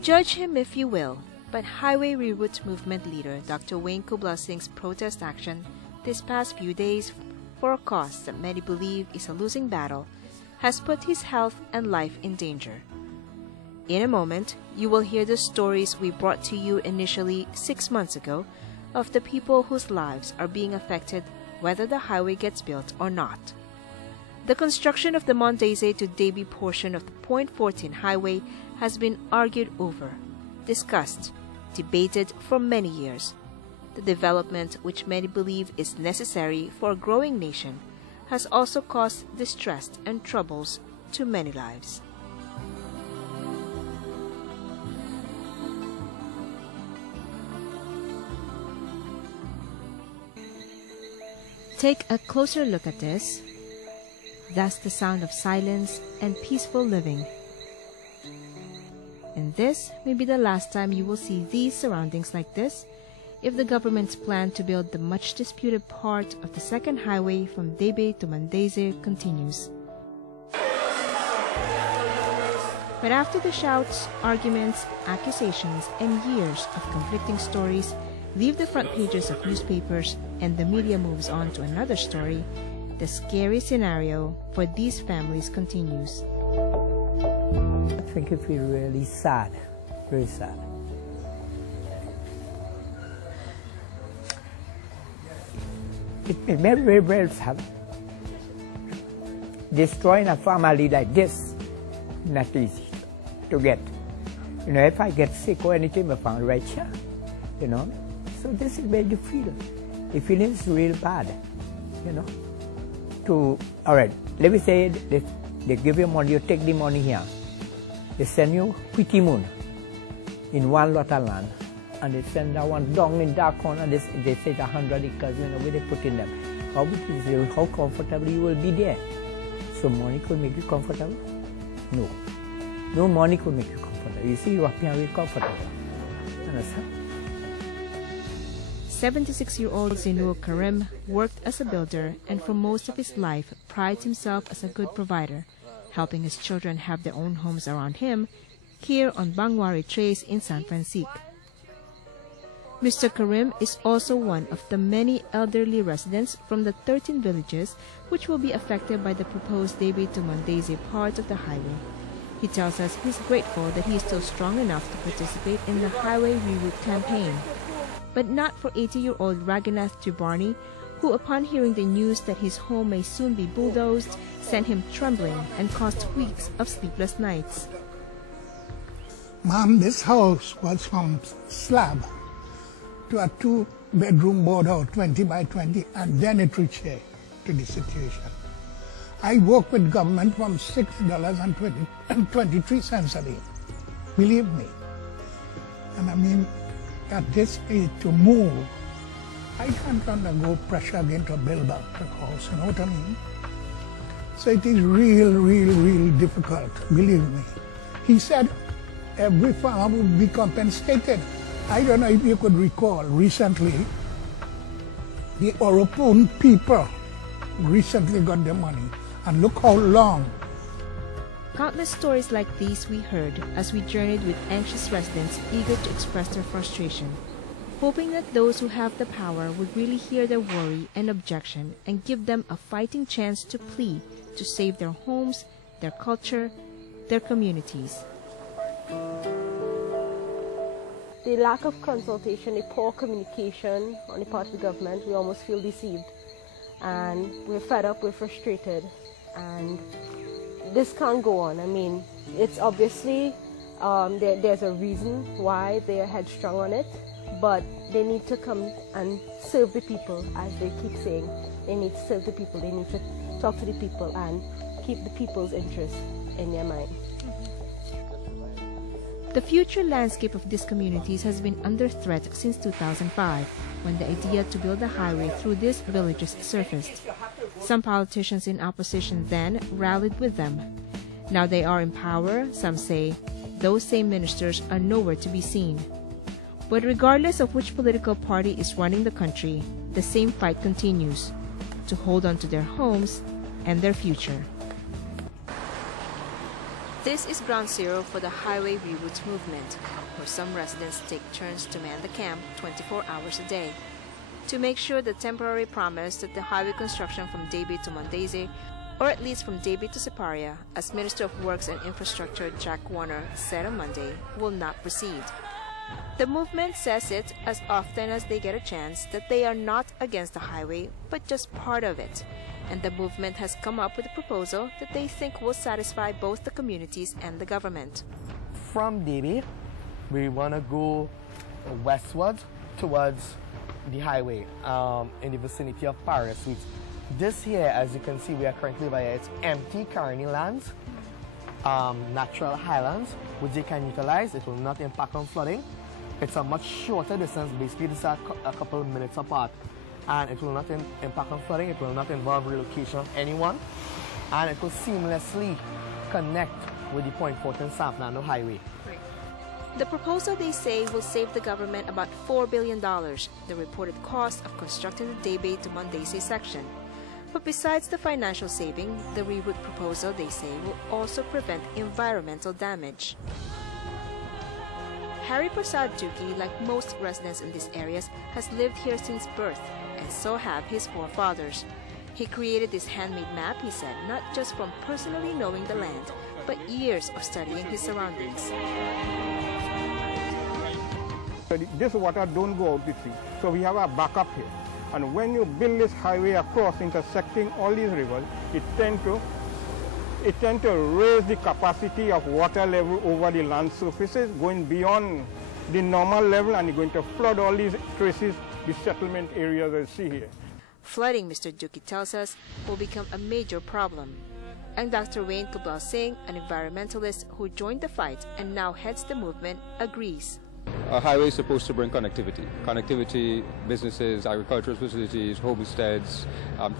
Judge him if you will, but Highway Reroute Movement leader Dr. Wayne Kubla Singh's protest action this past few days for a cause that many believe is a losing battle has put his health and life in danger. In a moment, you will hear the stories we brought to you initially 6 months ago of the people whose lives are being affected whether the highway gets built or not. The construction of the Mon Desir to Debe portion of the Point 14 highway has been argued over, discussed, debated for many years. The development, which many believe is necessary for a growing nation, has also caused distress and troubles to many lives. Take a closer look at this. That's the sound of silence and peaceful living. And this may be the last time you will see these surroundings like this if the government's plan to build the much disputed part of the second highway from Debe to Mon Desir continues. But after the shouts, arguments, accusations, and years of conflicting stories leave the front pages of newspapers and the media moves on to another story, the scary scenario for these families continues. I think it feels really sad, very sad. It made very, very sad. Destroying a family like this, not easy to get. You know, if I get sick or anything, I found right here, you know. So this is where you feel. The feeling is real bad, you know. All right, let me say they give you money, you take the money here. They send you pretty moon in one lot of land, and they send that one down in that corner. They say 100 acres, you know, where they put in them. How comfortable you will be there. So money could make you comfortable? No. No money could make you comfortable. You see, you are very comfortable. Understand? 76-year-old Zinur Karim worked as a builder and for most of his life prides himself as a good provider, helping his children have their own homes around him here on Bangwari Trace in San Francisco. Mr. Karim is also one of the many elderly residents from the 13 villages which will be affected by the proposed Debe to Mon Desir part of the highway. He tells us he's grateful that he is still strong enough to participate in the highway reroute campaign, but not for 80-year-old Raghunath Tribarni, who upon hearing the news that his home may soon be bulldozed, sent him trembling and caused weeks of sleepless nights. Ma'am, this house was from slab to a 2-bedroom board house, 20 by 20, and then it reached here to the situation. I work with government from $6.23 a day, believe me. And I mean, at this age to move, I can't undergo pressure again to build up the house, you know what I mean? So it is real difficult, believe me. He said every farmer would be compensated. I don't know if you could recall recently, the Orapun people recently got their money, and look how long. Countless stories like these we heard as we journeyed with anxious residents eager to express their frustration, hoping that those who have the power would really hear their worry and objection and give them a fighting chance to plead to save their homes, their culture, their communities. The lack of consultation, the poor communication on the part of the government, we almost feel deceived. And we're fed up, we're frustrated, and this can't go on. I mean, it's obviously, there's a reason why they are headstrong on it, but they need to come and serve the people, as they keep saying. They need to serve the people, they need to talk to the people and keep the people's interests in their mind. The future landscape of these communities has been under threat since 2005, when the idea to build a highway through these villages surfaced. Some politicians in opposition then rallied with them. Now they are in power, some say. Those same ministers are nowhere to be seen. But regardless of which political party is running the country, the same fight continues to hold on to their homes and their future. This is ground zero for the highway reroute movement, where some residents take turns to man the camp 24 hours a day. To make sure the temporary promise that the highway construction from Debe to Mon Desir, or at least from Debe to Siparia, as Minister of Works and Infrastructure Jack Warner said on Monday, will not proceed. The movement says it as often as they get a chance that they are not against the highway, but just part of it. And the movement has come up with a proposal that they think will satisfy both the communities and the government. From Debe, we want to go westward towards the highway in the vicinity of Paris. This here, as you can see, we are currently by its empty carny lands, natural highlands, which they can utilize. It will not impact on flooding. It's a much shorter distance, basically this is a couple of minutes apart, and it will not impact on flooding. It will not involve relocation of anyone, and it will seamlessly connect with the Point Fortin Samplano highway. The proposal, they say, will save the government about $4 billion, the reported cost of constructing the Debe to Mon Desir section. But besides the financial saving, the reroute proposal, they say, will also prevent environmental damage. Harry Prasad Duki, like most residents in these areas, has lived here since birth, and so have his forefathers. He created this handmade map, he said, not just from personally knowing the land, but years of studying his surroundings. This water don't go out the sea, so we have a backup here. And when you build this highway across, intersecting all these rivers, it tends to raise the capacity of water level over the land surfaces, going beyond the normal level, and it's going to flood all these traces, the settlement areas you see here. Flooding, Mr. Duki tells us, will become a major problem. And Dr. Wayne Kubal Singh, an environmentalist who joined the fight and now heads the movement, agrees. A highway is supposed to bring connectivity. Connectivity, businesses, agricultural facilities, homesteads,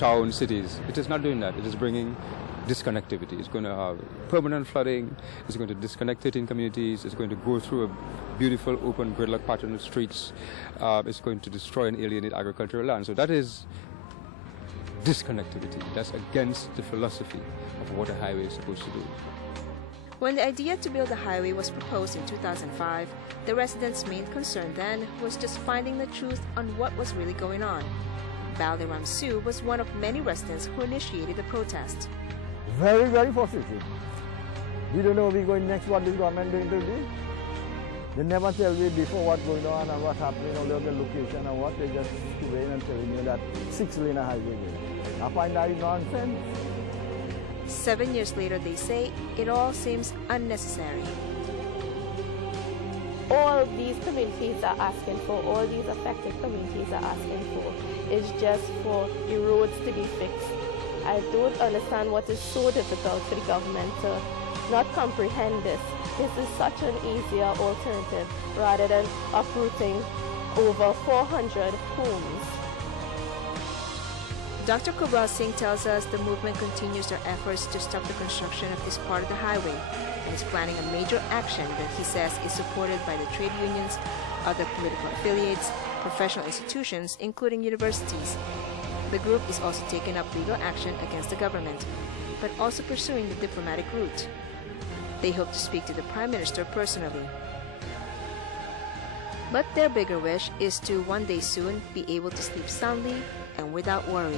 towns, cities. It is not doing that. It is bringing disconnectivity. It's going to have permanent flooding. It's going to disconnect it in communities. It's going to go through a beautiful open gridlock pattern of streets. It's going to destroy and alienate agricultural land. So that is disconnectivity. That's against the philosophy of what a highway is supposed to do. When the idea to build the highway was proposed in 2005, the residents' main concern then was just finding the truth on what was really going on. Baldiram Su was one of many residents who initiated the protest. Very, very positive. We don't know we're going next, what this government going to do. They never tell me before what's going on and what's happening, or the location and what. They just wait and telling you that 6-lane highway. I find that nonsense. 7 years later, they say, it all seems unnecessary. All these communities are asking for, all these affected communities are asking for, is just for the roads to be fixed. I don't understand what is so difficult for the government to not comprehend this. This is such an easier alternative rather than uprooting over 400 homes. Dr. Kubal Singh tells us the movement continues their efforts to stop the construction of this part of the highway and is planning a major action that he says is supported by the trade unions, other political affiliates, professional institutions, including universities. The group is also taking up legal action against the government, but also pursuing the diplomatic route. They hope to speak to the Prime Minister personally. But their bigger wish is to one day soon be able to sleep soundly and without worry.